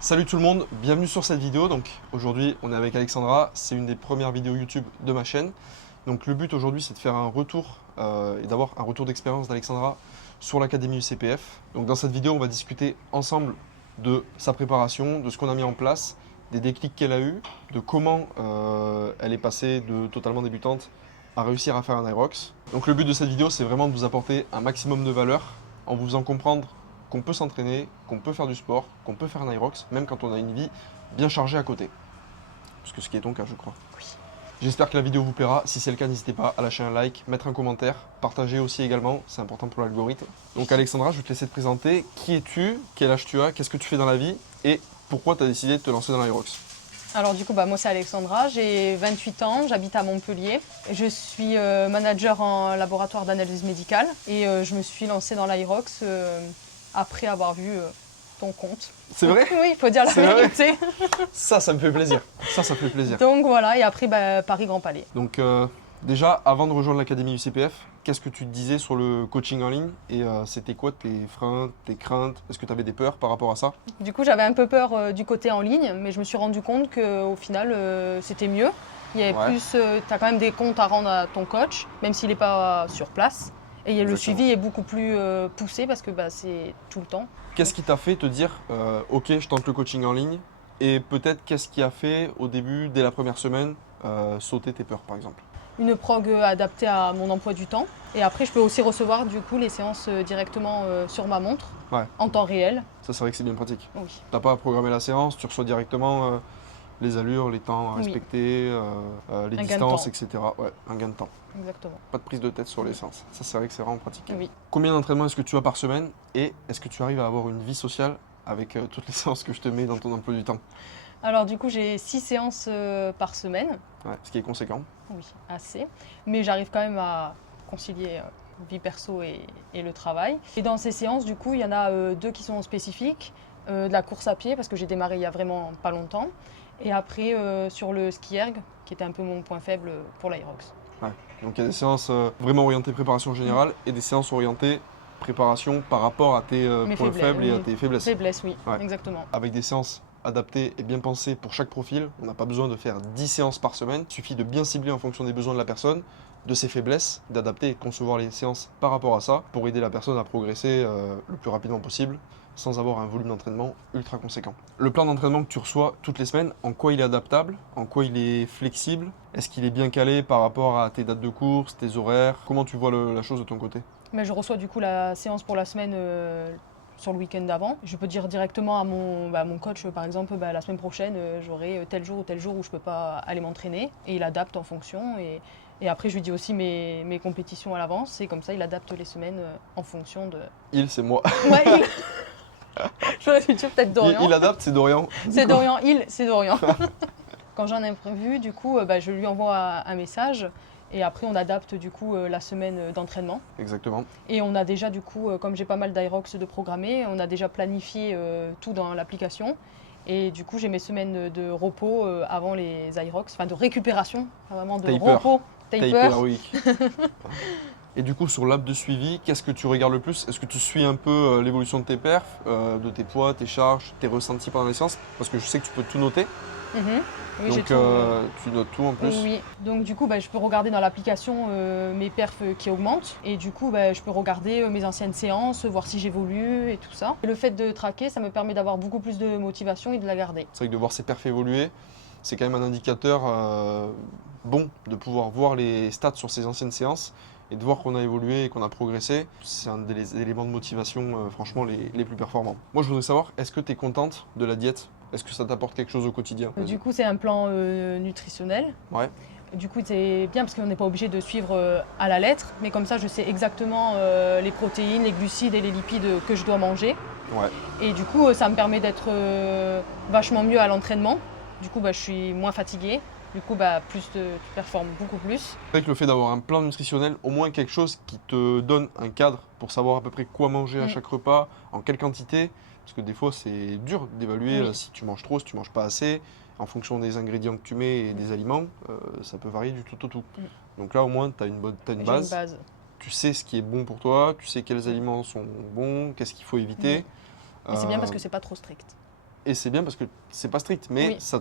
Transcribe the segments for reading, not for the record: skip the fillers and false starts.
Salut tout le monde, bienvenue sur cette vidéo. Donc aujourd'hui on est avec Alexandra, c'est une des premières vidéos YouTube de ma chaîne. Donc le but aujourd'hui c'est de faire un retour et d'avoir un retour d'expérience d'Alexandra sur l'Académie UCPF. Donc dans cette vidéo on va discuter ensemble de sa préparation, de ce qu'on a mis en place, des déclics qu'elle a eu, de comment elle est passée de totalement débutante à réussir à faire un Irox. Donc le but de cette vidéo c'est vraiment de vous apporter un maximum de valeur en vous faisant comprendre qu'on peut s'entraîner, qu'on peut faire du sport, qu'on peut faire un Irox, même quand on a une vie bien chargée à côté. Parce que ce qui est ton cas, je crois. Oui. J'espère que la vidéo vous plaira. Si c'est le cas, n'hésitez pas à lâcher un like, mettre un commentaire, partager aussi également, c'est important pour l'algorithme. Donc Alexandra, je vais te laisser te présenter. Qui es-tu? Quel âge tu as? Qu'est-ce que tu fais dans la vie? Et pourquoi tu as décidé de te lancer dans l'Irox? Alors du coup, moi c'est Alexandra, j'ai 28 ans, j'habite à Montpellier. Je suis manager en laboratoire d'analyse médicale et je me suis lancée dans l'Irox après avoir vu ton compte. C'est vrai? Oui, il faut dire la C'est vrai. vérité. Ça me fait plaisir. Ça me fait plaisir. Donc voilà, et après Paris Grand Palais. Donc déjà, avant de rejoindre l'Académie UCPF, qu'est-ce que tu te disais sur le coaching en ligne? Et c'était quoi tes freins, tes craintes? Est-ce que tu avais des peurs par rapport à ça? Du coup, j'avais un peu peur du côté en ligne, mais je me suis rendu compte qu'au final, c'était mieux. Il y avait plus, tu as quand même des comptes à rendre à ton coach, même s'il n'est pas sur place. Et le Exactement. suivi est beaucoup plus poussé parce que c'est tout le temps. Qu'est-ce qui t'a fait te dire, ok, je tente le coaching en ligne? Et peut-être qu'est-ce qui a fait au début, dès la première semaine, sauter tes peurs par exemple? Une prog adaptée à mon emploi du temps. Et après, je peux aussi recevoir du coup les séances directement sur ma montre, en temps réel. Ça, c'est vrai que c'est bien pratique. Oui. T'as pas à programmer la séance, tu reçois directement les allures, les temps à respecter, les distances, etc. Ouais, un gain de temps. Exactement. Pas de prise de tête sur les séances. Ça, c'est vrai que c'est vraiment pratique. Oui. Combien d'entraînements est-ce que tu as par semaine? Et est-ce que tu arrives à avoir une vie sociale avec toutes les séances que je te mets dans ton emploi du temps? Alors du coup, j'ai 6 séances par semaine. Ouais, ce qui est conséquent. Oui, assez. Mais j'arrive quand même à concilier vie perso et le travail. Et dans ces séances, du coup, il y en a 2 qui sont spécifiques. De la course à pied, parce que j'ai démarré il y a vraiment pas longtemps. Et après, sur le ski erg, qui était un peu mon point faible pour l'Irox. Ouais. Donc il y a des séances vraiment orientées préparation générale et des séances orientées préparation par rapport à tes points faibles et à tes faiblesses. Faiblesses, oui, Ouais. exactement. Avec des séances adaptées et bien pensées pour chaque profil, on n'a pas besoin de faire 10 séances par semaine, il suffit de bien cibler en fonction des besoins de la personne, de ses faiblesses, d'adapter et de concevoir les séances par rapport à ça pour aider la personne à progresser le plus rapidement possible sans avoir un volume d'entraînement ultra conséquent. Le plan d'entraînement que tu reçois toutes les semaines, en quoi il est adaptable, en quoi il est flexible, est-ce qu'il est bien calé par rapport à tes dates de course, tes horaires, comment tu vois la chose de ton côté? Mais je reçois du coup la séance pour la semaine sur le week-end d'avant. Je peux dire directement à mon coach, par exemple, la semaine prochaine, j'aurai tel jour ou tel jour où je ne peux pas aller m'entraîner. Et il adapte en fonction. Et après, je lui dis aussi mes compétitions à l'avance. Et comme ça, il adapte les semaines en fonction de... Il, c'est moi. Ouais, il... J'aurais dû dire peut-être Dorian. Il adapte, c'est Dorian. C'est Dorian, c'est Dorian. Quand j'ai un imprévu, du coup, je lui envoie un message. Et après, on adapte du coup la semaine d'entraînement. Exactement. Et on a déjà du coup, comme j'ai pas mal d'Irox de programmer, on a déjà planifié tout dans l'application. Et du coup, j'ai mes semaines de repos avant les Irox, enfin de récupération, pas vraiment de Taper. repos, taper. Week. Et du coup, sur l'app de suivi, qu'est-ce que tu regardes le plus? Est-ce que tu suis un peu l'évolution de tes perfs, de tes poids, tes charges, tes ressentis pendant les séances? Parce que je sais que tu peux tout noter. Mhm. Oui, Donc j'ai tout. tu notes tout en plus. Oui. Donc du coup, je peux regarder dans l'application mes perfs qui augmentent. Et du coup, je peux regarder mes anciennes séances, voir si j'évolue et tout ça. Et le fait de traquer, ça me permet d'avoir beaucoup plus de motivation et de la garder. C'est vrai que de voir ses perfs évoluer, c'est quand même un indicateur bon de pouvoir voir les stats sur ses anciennes séances et de voir qu'on a évolué et qu'on a progressé. C'est un des éléments de motivation franchement les plus performants. Moi, je voudrais savoir, est-ce que tu es contente de la diète? Est-ce que ça t'apporte quelque chose au quotidien? Du coup, c'est un plan nutritionnel. Ouais. Du coup, c'est bien parce qu'on n'est pas obligé de suivre à la lettre, mais comme ça, je sais exactement les protéines, les glucides et les lipides que je dois manger. Ouais. Et du coup, ça me permet d'être vachement mieux à l'entraînement. Du coup, je suis moins fatiguée. Du coup, tu performes beaucoup plus. Avec le fait d'avoir un plan nutritionnel, au moins quelque chose qui te donne un cadre pour savoir à peu près quoi manger à chaque repas, en quelle quantité. Parce que des fois, c'est dur d'évaluer si tu manges trop, si tu manges pas assez. En fonction des ingrédients que tu mets et des aliments, ça peut varier du tout au tout. Donc là, au moins, tu as une base. Tu sais ce qui est bon pour toi, tu sais quels aliments sont bons, qu'est-ce qu'il faut éviter. Et c'est bien parce que c'est pas trop strict. Et c'est bien parce que c'est pas strict, mais Oui. ça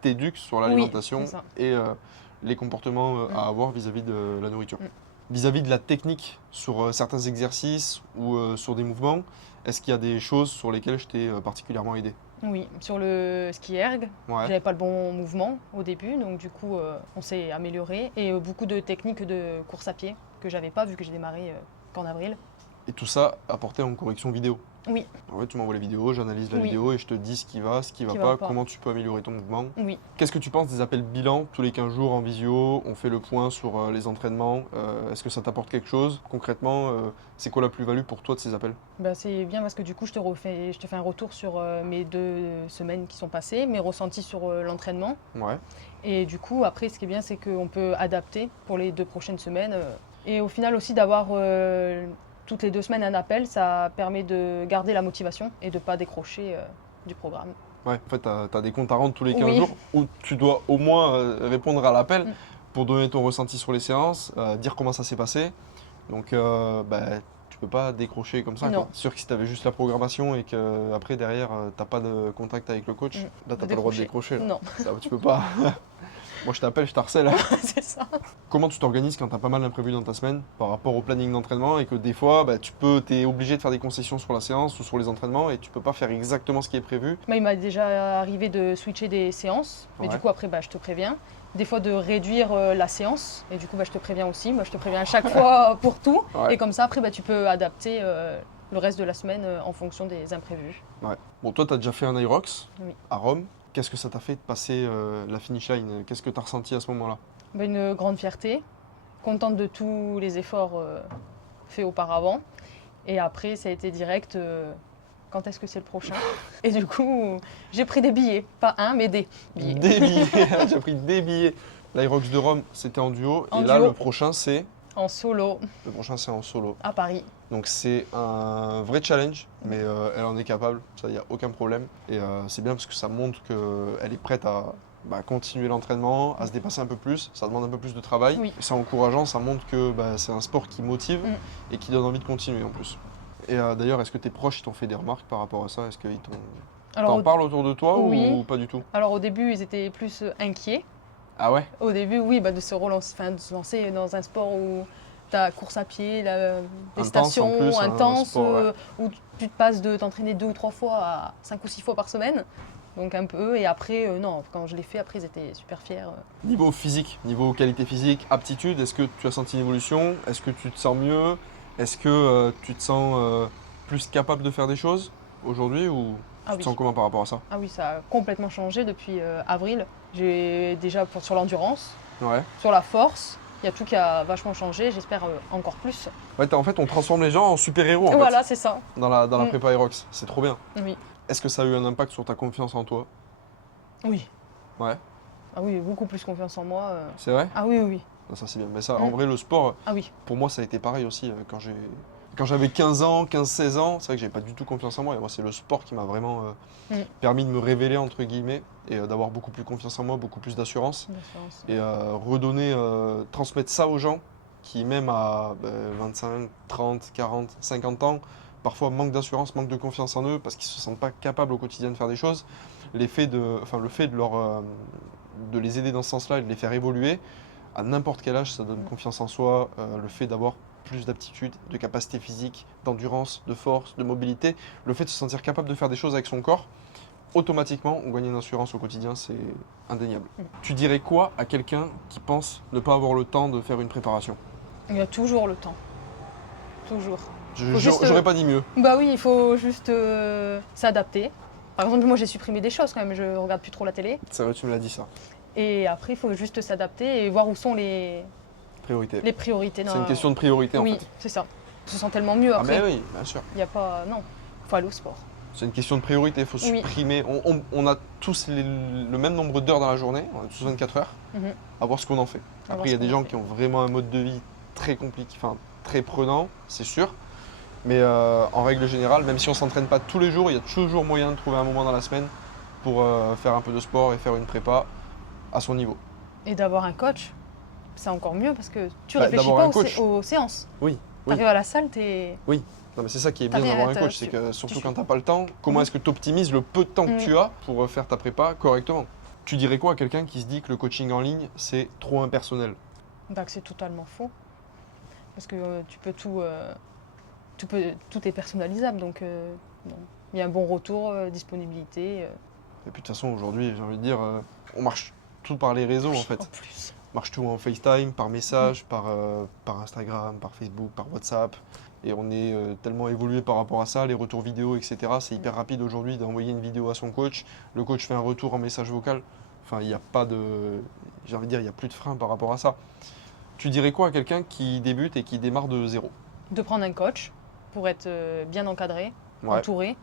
t'éduque sur Oui, l'alimentation c'est ça. et les comportements à avoir vis-à-vis de la nourriture. Vis-à-vis de la technique sur certains exercices ou sur des mouvements, est-ce qu'il y a des choses sur lesquelles je t'ai particulièrement aidé? Oui, sur le ski erg, Ouais. j'avais pas le bon mouvement au début, donc du coup, on s'est amélioré. Et beaucoup de techniques de course à pied que j'avais pas vu que j'ai démarré qu'en avril. Et tout ça apporté en correction vidéo. Oui, En fait, tu m'envoies les vidéos, j'analyse la Oui. vidéo et je te dis ce qui va Qui va pas, pas. comment tu peux améliorer ton mouvement. oui. Qu'est-ce que tu penses des appels bilan tous les 15 jours en visio? On fait le point sur les entraînements. Est-ce que ça t'apporte quelque chose? Concrètement, c'est quoi la plus-value pour toi de ces appels? Bah, c'est bien parce que du coup, je te fais un retour sur mes 2 semaines qui sont passées, mes ressentis sur l'entraînement. Ouais. Et du coup, après, ce qui est bien, c'est qu'on peut adapter pour les 2 prochaines semaines. Et au final aussi, d'avoir toutes les 2 semaines un appel, ça permet de garder la motivation et de ne pas décrocher du programme. Ouais, en fait, tu as des comptes à rendre tous les 15 Oui. jours où tu dois au moins répondre à l'appel Mm. pour donner ton ressenti sur les séances, dire comment ça s'est passé. Donc, tu peux pas décrocher comme ça, Non. quoi. C'est sûr que si tu avais juste la programmation et que après derrière, t'as pas de contact avec le coach, Mm. là, t'as De pas le droit de décrocher. décrocher. Là. Non, Ça, tu peux pas. Moi, je t'appelle, je t'harcèle. c'est ça. Comment tu t'organises quand tu as pas mal d'imprévus dans ta semaine par rapport au planning d'entraînement et que des fois, tu es obligé de faire des concessions sur la séance ou sur les entraînements et tu peux pas faire exactement ce qui est prévu? Moi, il m'a déjà arrivé de switcher des séances, mais Ouais. du coup, après, je te préviens. Des fois, de réduire la séance, et du coup, je te préviens aussi. Moi, je te préviens à chaque fois pour tout. Ouais. Et comme ça, après, tu peux adapter le reste de la semaine en fonction des imprévus. Ouais. Bon, toi, tu as déjà fait un Irox Oui. à Rome. Qu'est-ce que ça t'a fait de passer la finish line? Qu'est-ce que tu as ressenti à ce moment-là? Une grande fierté, contente de tous les efforts faits auparavant. Et après, ça a été direct. Quand est-ce que c'est le prochain? Et du coup, j'ai pris des billets. Pas un, mais des billets. Des billets. J'ai pris des billets. L'Irox de Rome, c'était en duo. En et là, duo. le prochain, c'est En solo en solo. à Paris. Donc c'est un vrai challenge, mais elle en est capable, ça, il n'y a aucun problème. Et c'est bien parce que ça montre qu'elle est prête à continuer l'entraînement, à se dépasser un peu plus, ça demande un peu plus de travail. Oui. Et c'est encourageant, ça montre que c'est un sport qui motive et qui donne envie de continuer en plus. Et d'ailleurs, est-ce que tes proches t'ont fait des remarques par rapport à ça? Est-ce qu'ils t'en parlent autour de toi Oui. ou pas du tout? Alors au début, ils étaient plus inquiets. Ah ouais? Au début, oui, de se lancer dans un sport où tu as course à pied, des Intense, en stations plus, un intenses, sport, ouais. où tu te passes de t'entraîner 2 ou 3 fois à 5 ou 6 fois par semaine. Donc un peu, et après, non, quand je l'ai fait, après, ils étaient super fiers. Niveau physique, niveau qualité physique, aptitude, est-ce que tu as senti une évolution? Est-ce que tu te sens mieux? Est-ce que tu te sens plus capable de faire des choses aujourd'hui ou Ah tu oui. te sens comment par rapport à ça? Ah oui, ça a complètement changé depuis avril. J'ai déjà sur l'endurance, Ouais. sur la force, il y a tout qui a vachement changé, j'espère encore plus. Ouais, en fait, on transforme les gens en super-héros en Voilà, c'est ça. fait, dans la Mm. prépa Aerox. C'est trop bien. Oui. Est-ce que ça a eu un impact sur ta confiance en toi? Oui. Ouais, Ah oui, beaucoup plus confiance en moi. c'est vrai? Ah oui, oui, oui. Ah, ça c'est bien. Mais ça, en vrai, le sport, Ah oui. pour moi, ça a été pareil aussi. Quand j'avais 15 ans, 15-16 ans, c'est vrai que j'avais pas du tout confiance en moi. Et moi, c'est le sport qui m'a vraiment permis de me révéler, entre guillemets, et d'avoir beaucoup plus confiance en moi, beaucoup plus d'assurance. D'assurance. Et redonner, transmettre ça aux gens qui, même à 25, 30, 40, 50 ans, parfois manquent d'assurance, manquent de confiance en eux parce qu'ils ne se sentent pas capables au quotidien de faire des choses. Le fait de les aider dans ce sens-là et de les faire évoluer, à n'importe quel âge, ça donne confiance en soi. Le fait d'avoir plus d'aptitude, de capacité physique, d'endurance, de force, de mobilité, le fait de se sentir capable de faire des choses avec son corps, automatiquement, on gagne une assurance au quotidien, c'est indéniable. Tu dirais quoi à quelqu'un qui pense ne pas avoir le temps de faire une préparation? Il y a toujours le temps. Toujours. J'aurais pas dit mieux. Bah oui, il faut juste s'adapter. Par exemple, moi j'ai supprimé des choses quand même, je regarde plus trop la télé. C'est vrai, tu me l'as dit ça. Et après, il faut juste s'adapter et voir où sont les Priorité. priorités. C'est une question de priorité en Oui, fait. c'est ça. On se sent tellement mieux Ah après. mais oui, bien sûr. Il n'y a pas... Non, il faut aller au sport. C'est une question de priorité, il faut Oui. supprimer. On a tous le même nombre d'heures dans la journée, on a tous 24 heures, Mhm. à voir ce qu'on en fait. À voir Après, il y a ce des qu'on en gens fait. qui ont vraiment un mode de vie très compliqué, enfin très prenant, c'est sûr. Mais en règle générale, même si on ne s'entraîne pas tous les jours, il y a toujours moyen de trouver un moment dans la semaine pour faire un peu de sport et faire une prépa à son niveau. Et d'avoir un coach, c'est encore mieux parce que tu Bah, réfléchis d'avoir pas un coach. aux séances. Oui, Tu arrives à la salle, t'es... oui. Non, mais c'est ça qui est T'as bien rien d'avoir à un te- coach, c'est que surtout tu- quand t'as pas le temps, comment est-ce que tu optimises le peu de temps que tu as pour faire ta prépa correctement? Tu dirais quoi à quelqu'un qui se dit que le coaching en ligne, c'est trop impersonnel? Bah, que c'est totalement faux. Parce que tu peux tout est personnalisable. Donc, bon. Il y a un bon retour, disponibilité. Et puis de toute façon, aujourd'hui, j'ai envie de dire, on marche tout par les réseaux en fait. En plus. On marche tout en FaceTime, par message, par Instagram, par Facebook, par WhatsApp. Et on est tellement évolué par rapport à ça, les retours vidéo, etc. C'est hyper rapide aujourd'hui d'envoyer une vidéo à son coach. Le coach fait un retour en message vocal. Enfin, il n'y a pas de. J'ai envie de dire, il n'y a plus de frein par rapport à ça. Tu dirais quoi à quelqu'un qui débute et qui démarre de zéro? De prendre un coach pour être bien encadré, Ouais, entouré,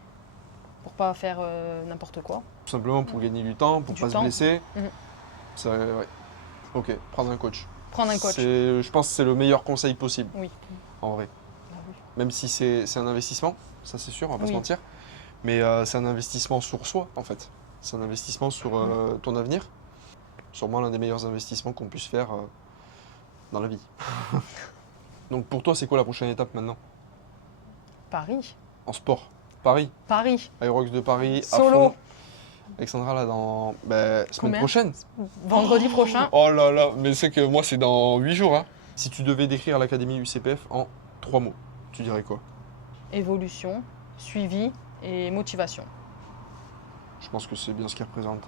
pour pas faire n'importe quoi. tout simplement pour gagner du temps, pour Du pas se temps. blesser. Mhm. Ça, ouais. Ok, prendre un coach. Prendre un coach. Je pense que c'est le meilleur conseil possible, Oui. en vrai. Bah oui. Même si c'est un investissement, ça c'est sûr, on va pas se Oui. mentir. Mais c'est un investissement sur soi, en fait. C'est un investissement sur ton avenir. Sûrement l'un des meilleurs investissements qu'on puisse faire dans la vie. Donc pour toi, c'est quoi la prochaine étape maintenant? Paris. En sport? Paris, Paris. Aerox de Paris, à Solo. fond. Alexandra, là, dans semaine Combien prochaine. Vendredi prochain. Oh là là, mais c'est que moi, c'est dans 8 jours. Hein. Si tu devais décrire l'Académie UCPF en 3 mots, tu dirais quoi? Évolution, suivi et motivation. Je pense que c'est bien ce qui représente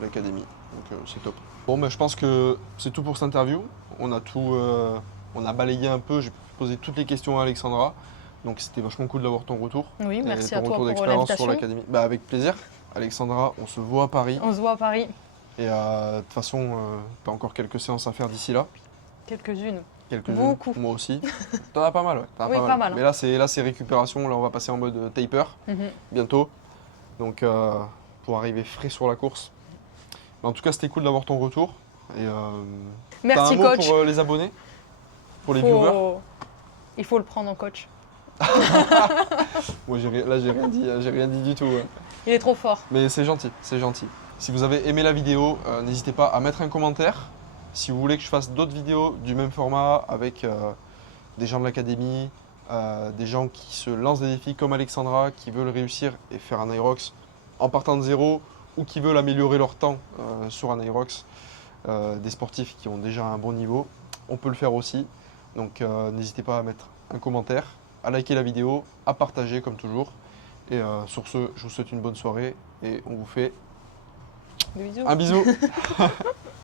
l'Académie, donc c'est top. Bon, je pense que c'est tout pour cette interview. On a tout, on a balayé un peu, j'ai posé toutes les questions à Alexandra. Donc c'était vachement cool d'avoir ton retour. Oui, Et merci ton à toi retour pour d'expérience sur l'invitation. l'Académie. Bah, avec plaisir. Alexandra, on se voit à Paris. On se voit à Paris. Et de toute façon, tu as encore quelques séances à faire d'ici là. Quelques-unes. Quelques-unes. Beaucoup. Moi aussi. T'en as pas mal, ouais. T'en as Oui, pas mal, hein. Mais là, c'est récupération. Là, on va passer en mode taper Mhm. bientôt. Donc, pour arriver frais sur la course. Mais en tout cas, c'était cool d'avoir ton retour. Et t'as un Merci mot coach. pour les abonnés? Pour les viewers? Il faut le prendre en coach. Moi, j'ai rien dit du tout. Ouais. Il est trop fort. Mais c'est gentil, c'est gentil. Si vous avez aimé la vidéo, n'hésitez pas à mettre un commentaire. Si vous voulez que je fasse d'autres vidéos du même format avec des gens de l'académie, des gens qui se lancent des défis comme Alexandra, qui veulent réussir et faire un Aerox en partant de zéro ou qui veulent améliorer leur temps sur un Aerox, des sportifs qui ont déjà un bon niveau, on peut le faire aussi. Donc n'hésitez pas à mettre un commentaire, à liker la vidéo, à partager comme toujours. Et sur ce, je vous souhaite une bonne soirée et on vous fait Des bisous. un bisou.